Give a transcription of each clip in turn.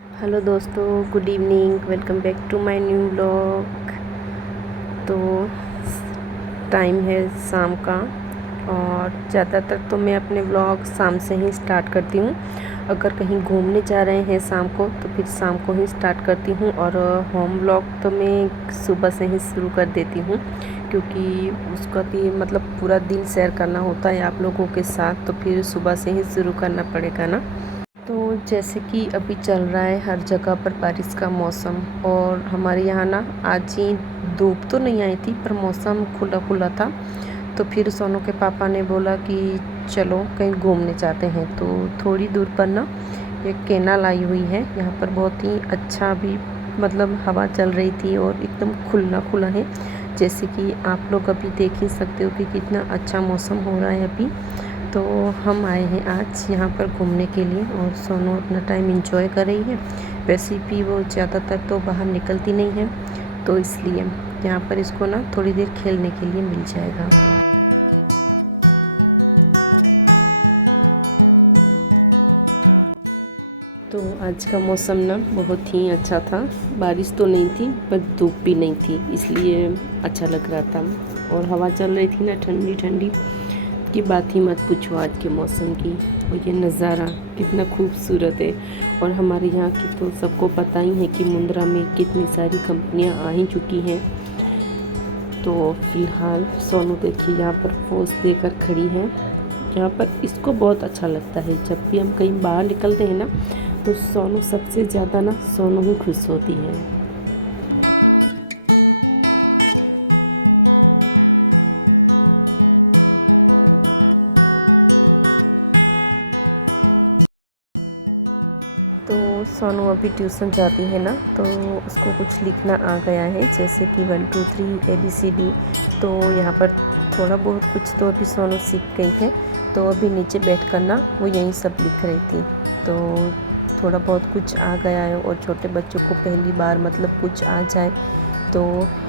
Hello दोस्तों, good evening. Welcome back to my new vlog. तो time है शाम का और ज़्यादातर तो मैं अपने व्लॉग शाम से ही स्टार्ट करती हूँ। अगर कहीं घूमने जा रहे हैं शाम को तो फिर शाम को ही स्टार्ट करती हूँ, और होम व्लॉग तो मैं सुबह से ही शुरू कर देती हूँ, क्योंकि उसका भी मतलब पूरा दिन शेयर करना होता है आप लोगों के साथ, तो फिर सुबह से ही शुरू करना पड़ेगा ना। तो जैसे कि अभी चल रहा है हर जगह पर बारिश का मौसम, और हमारे यहाँ ना आज ही धूप तो नहीं आई थी पर मौसम खुला खुला था। तो फिर सोनू के पापा ने बोला कि चलो कहीं घूमने जाते हैं। तो थोड़ी दूर पर ना एक कैनाल आई हुई है, यहाँ पर बहुत ही अच्छा भी मतलब हवा चल रही थी और एकदम खुला खुला है। जैसे कि आप लोग अभी देख ही सकते हो कि कितना अच्छा मौसम हो रहा है अभी। तो हम आए हैं आज यहाँ पर घूमने के लिए, और सोनू अपना टाइम एंजॉय कर रही है। वैसे भी वो ज़्यादातर तो बाहर निकलती नहीं है, तो इसलिए यहाँ पर इसको ना थोड़ी देर खेलने के लिए मिल जाएगा। तो आज का मौसम ना बहुत ही अच्छा था। बारिश तो नहीं थी पर धूप भी नहीं थी, इसलिए अच्छा लग रहा था। और हवा चल रही थी ना ठंडी ठंडी, की बात ही मत पूछो आज के मौसम की। और ये नज़ारा कितना खूबसूरत है। और हमारे यहाँ की तो सबको पता ही है कि मुंद्रा में कितनी सारी कंपनियाँ आ ही चुकी हैं। तो फिलहाल सोनू देखिए यहाँ पर पोज देकर खड़ी है। यहाँ पर इसको बहुत अच्छा लगता है, जब भी हम कहीं बाहर निकलते हैं ना तो सोनू सबसे ज़्यादा ना सोनू ही खुश होती है। तो सोनू अभी ट्यूशन जाती है ना, तो उसको कुछ लिखना आ गया है, जैसे कि 1 2 3 ABCD। तो यहाँ पर थोड़ा बहुत कुछ तो अभी सोनू सीख गई है। तो अभी नीचे बैठ कर ना वो यही सब लिख रही थी। तो थोड़ा बहुत कुछ आ गया है, और छोटे बच्चों को पहली बार मतलब कुछ आ जाए तो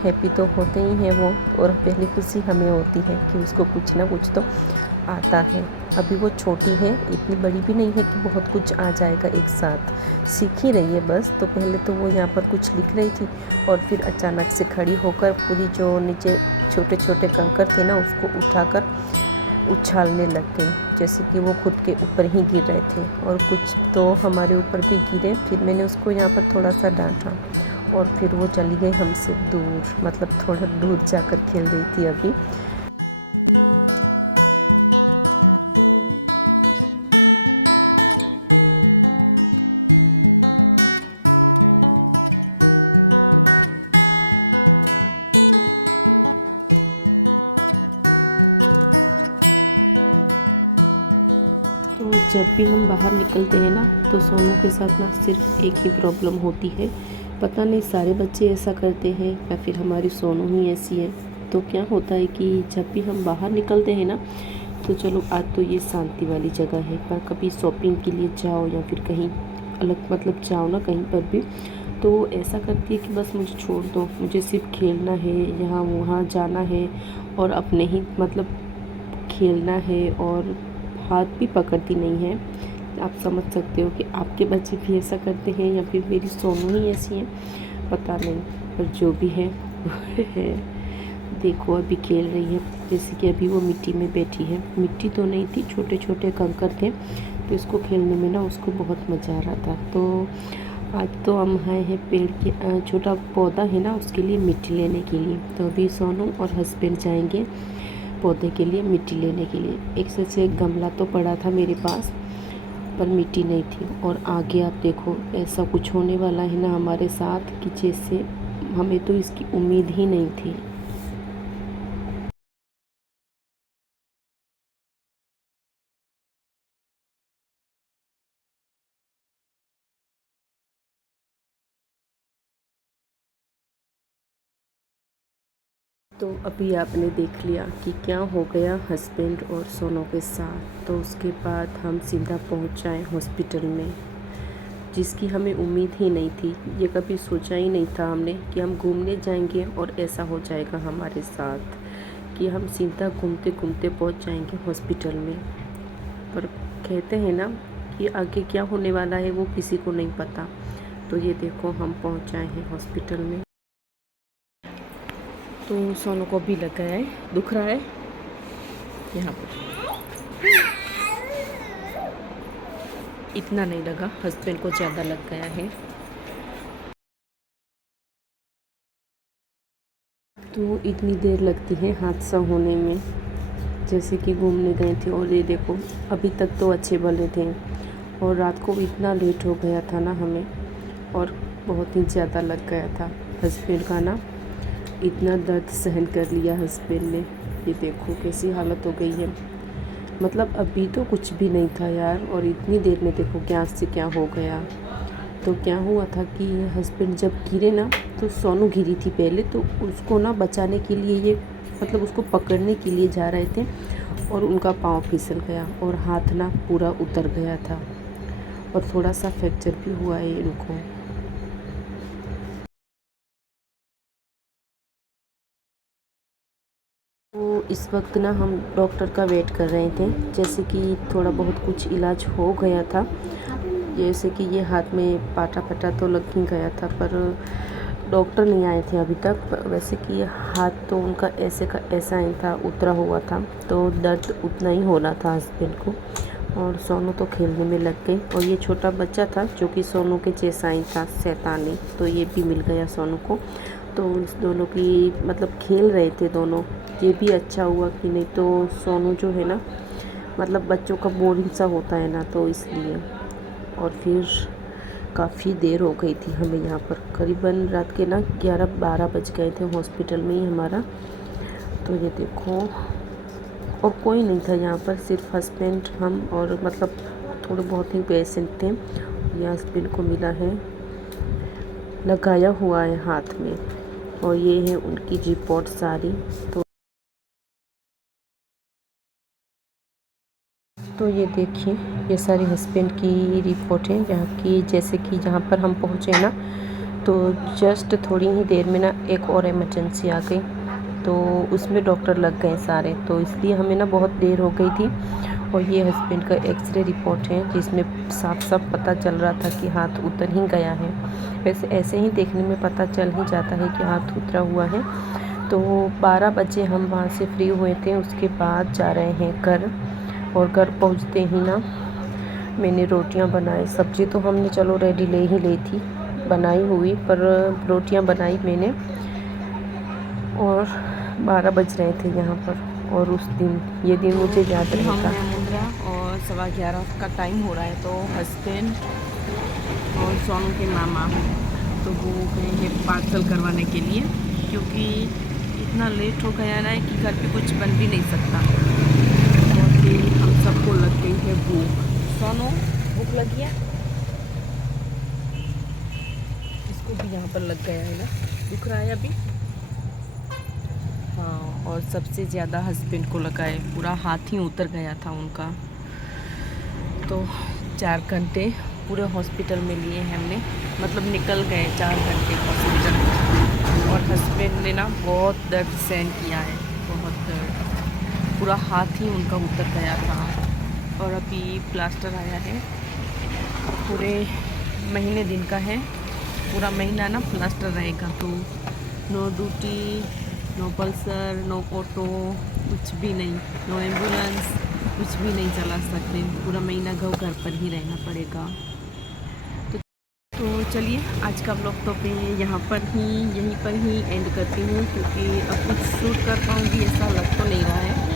हैप्पी तो होते ही हैं वो। और पहली खुशी हमें होती है कि उसको कुछ ना कुछ तो आता है। अभी वो छोटी है, इतनी बड़ी भी नहीं है कि बहुत कुछ आ जाएगा एक साथ, सीख ही रही है बस। तो पहले तो वो यहाँ पर कुछ लिख रही थी, और फिर अचानक से खड़ी होकर पूरी जो नीचे छोटे छोटे कंकर थे ना उसको उठाकर उछालने लग गई, जैसे कि वो खुद के ऊपर ही गिर रहे थे, और कुछ तो हमारे ऊपर भी गिरे। फिर मैंने उसको यहाँ पर थोड़ा सा डांटा, और फिर वो चली गई हमसे दूर, मतलब थोड़ा दूर जाकर खेल रही थी अभी। तो जब भी हम बाहर निकलते हैं ना तो सोनू के साथ ना सिर्फ एक ही प्रॉब्लम होती है। पता नहीं सारे बच्चे ऐसा करते हैं या फिर हमारी सोनू ही ऐसी है। तो क्या होता है कि जब भी हम बाहर निकलते हैं ना तो चलो आज तो ये शांति वाली जगह है, पर कभी शॉपिंग के लिए जाओ या फिर कहीं अलग मतलब जाओ ना कहीं पर भी, तो ऐसा करती है कि बस मुझे छोड़ दो, मुझे सिर्फ खेलना है, यहाँ वहाँ जाना है और अपने ही मतलब खेलना है, और हाथ भी पकड़ती नहीं है। आप समझ सकते हो कि आपके बच्चे भी ऐसा करते हैं या फिर मेरी सोनू ही ऐसी है, पता नहीं। पर जो भी है वो है। देखो अभी खेल रही है, जैसे कि अभी वो मिट्टी में बैठी है। मिट्टी तो नहीं थी, छोटे छोटे कंकर थे, तो इसको खेलने में ना उसको बहुत मज़ा आ रहा था। तो आज तो हम आए हैं पेड़ के छोटा पौधा है ना उसके लिए मिट्टी लेने के लिए। तो अभी सोनू और हस्बैंड जाएंगे पौधे के लिए मिट्टी लेने के लिए। एक से एक गमला तो पड़ा था मेरे पास, पर मिट्टी नहीं थी। और आगे आप देखो ऐसा कुछ होने वाला है ना हमारे साथ कि जैसे हमें तो इसकी उम्मीद ही नहीं थी। तो अभी आपने देख लिया कि क्या हो गया हस्बैंड और सोनू के साथ। तो उसके बाद हम सीधा पहुंच जाए हॉस्पिटल में, जिसकी हमें उम्मीद ही नहीं थी। ये कभी सोचा ही नहीं था हमने कि हम घूमने जाएंगे और ऐसा हो जाएगा हमारे साथ, कि हम सीधा घूमते घूमते पहुंच जाएंगे हॉस्पिटल में। पर कहते हैं ना कि आगे क्या होने वाला है वो किसी को नहीं पता। तो ये देखो हम पहुंच आए हैं हॉस्पिटल में। तो सोनू को भी लग गया है, दुख रहा है यहाँ पर। इतना नहीं लगा, हस्बैंड को ज़्यादा लग गया है। तो इतनी देर लगती है हादसा होने में, जैसे कि घूमने गए थे। और ये देखो अभी तक तो अच्छे भले थे, और रात को इतना लेट हो गया था ना हमें, और बहुत ही ज़्यादा लग गया था। हस्बैंड का ना इतना दर्द सहन कर लिया हस्बैंड ने। ये देखो कैसी हालत हो गई है, मतलब अभी तो कुछ भी नहीं था यार, और इतनी देर में देखो क्या से क्या हो गया। तो क्या हुआ था कि हस्बैंड जब गिरे ना, तो सोनू गिरी थी पहले, तो उसको ना बचाने के लिए ये मतलब उसको पकड़ने के लिए जा रहे थे, और उनका पाँव फिसल गया और हाथ ना पूरा उतर गया था, और थोड़ा सा फ्रैक्चर भी हुआ है इनको। तो इस वक्त ना हम डॉक्टर का वेट कर रहे थे, जैसे कि थोड़ा बहुत कुछ इलाज हो गया था। जैसे कि ये हाथ में पाटा पटा तो लग ही गया था, पर डॉक्टर नहीं आए थे अभी तक। वैसे कि हाथ तो उनका ऐसे का ऐसा ही था, उतरा हुआ था, तो दर्द उतना ही होना था हस्बैंड को। और सोनू तो खेलने में लग गई, और ये छोटा बच्चा था जो कि सोनू के जैसा ही था, शैतानी, तो ये भी मिल गया सोनू को। तो इस दोनों की मतलब खेल रहे थे दोनों। ये भी अच्छा हुआ कि नहीं तो सोनू जो है ना, मतलब बच्चों का बोरिंग सा होता है ना, तो इसलिए। और फिर काफ़ी देर हो गई थी हमें यहाँ पर, करीबन रात के ना 11-12 बज गए थे हॉस्पिटल में ही हमारा। तो ये देखो, और कोई नहीं था यहाँ पर, सिर्फ हस्बैंड, हम और मतलब थोड़े बहुत ही पेशेंट थे। ये हस्बैंड को मिला है, लगाया हुआ है हाथ में, और ये है उनकी रिपोर्ट सारी। तो ये देखिए, ये सारी हस्बैंड की रिपोर्ट है यहाँ की। जैसे कि जहाँ पर हम पहुँचे ना, तो जस्ट थोड़ी ही देर में ना एक और इमरजेंसी आ गई, तो उसमें डॉक्टर लग गए सारे, तो इसलिए हमें ना बहुत देर हो गई थी। और ये हस्बैंड का एक्सरे रिपोर्ट है, जिसमें साफ साफ पता चल रहा था कि हाथ उतर ही गया है। वैसे ऐसे ही देखने में पता चल ही जाता है कि हाथ उतरा हुआ है। तो 12 बजे हम वहाँ से फ्री हुए थे, उसके बाद जा रहे हैं घर। और घर पहुँचते ही ना मैंने रोटियां बनाई। सब्ज़ी तो हमने चलो रेडी ले ही ली थी बनाई हुई, पर रोटियां बनाई मैंने। और 12 बज रहे थे यहाँ पर, और उस दिन ये दिन मुझे याद रहेगा। और 11:15 का टाइम हो रहा है, तो हस्बैंड और सोनू के मामा तो वो गए हैं पार्सल करवाने के लिए, क्योंकि इतना लेट हो गया ना कि घर पे कुछ बन भी नहीं सकता। हम सबको लग गई है भूख। सोनू भूख लग गया, इसको भी यहाँ पर लग गया है ना, दिख रहा है अभी। हाँ, और सबसे ज़्यादा हस्बैंड को लगा है, पूरा हाथ ही उतर गया था उनका। तो 4 घंटे पूरे हॉस्पिटल में लिए हमने, मतलब निकल गए 4 घंटे हॉस्पिटल में। और हस्बैंड ने ना बहुत दर्द सहन किया है, बहुत दर्द, पूरा हाथ ही उनका उतर गया था। और अभी प्लास्टर आया है, पूरे महीने दिन का है, पूरा महीना ना प्लास्टर रहेगा। तो no duty, no Pulsar, no auto, कुछ भी नहीं, नो एम्बुलेंस, कुछ भी नहीं चला सकते। पूरा महीना घर पर ही रहना पड़ेगा। तो चलिए, आज का ब्लॉग तो मैं यहीं पर ही एंड करती हूँ, क्योंकि अब कुछ शूट कर पाऊँगी ऐसा लग तो नहीं रहा है।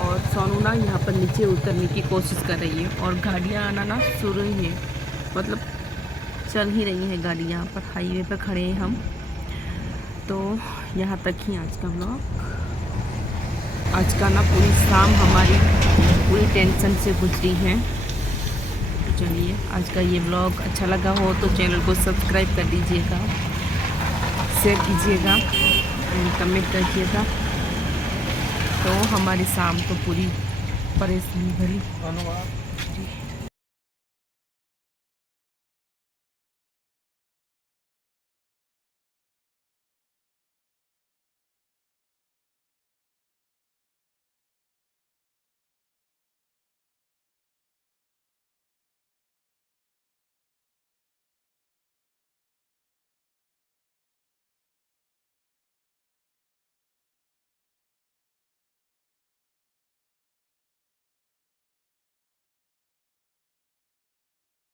और सोनू ना यहाँ पर नीचे उतरने की कोशिश कर रही है, और गाड़ियाँ आना ना शुरू ही है, मतलब चल ही रही है गाड़ी। यहाँ पर हाईवे पर खड़े हैं हम। तो यहाँ तक ही आज का ब्लॉग। आज का ना पूरी शाम हमारी पूरी टेंशन से गुजरी है। तो चलिए, आज का ये ब्लॉग अच्छा लगा हो तो चैनल को सब्सक्राइब कर दीजिएगा, शेयर कीजिएगा, कमेंट करिएगा। तो हमारी शाम तो पूरी परेशानी भरी।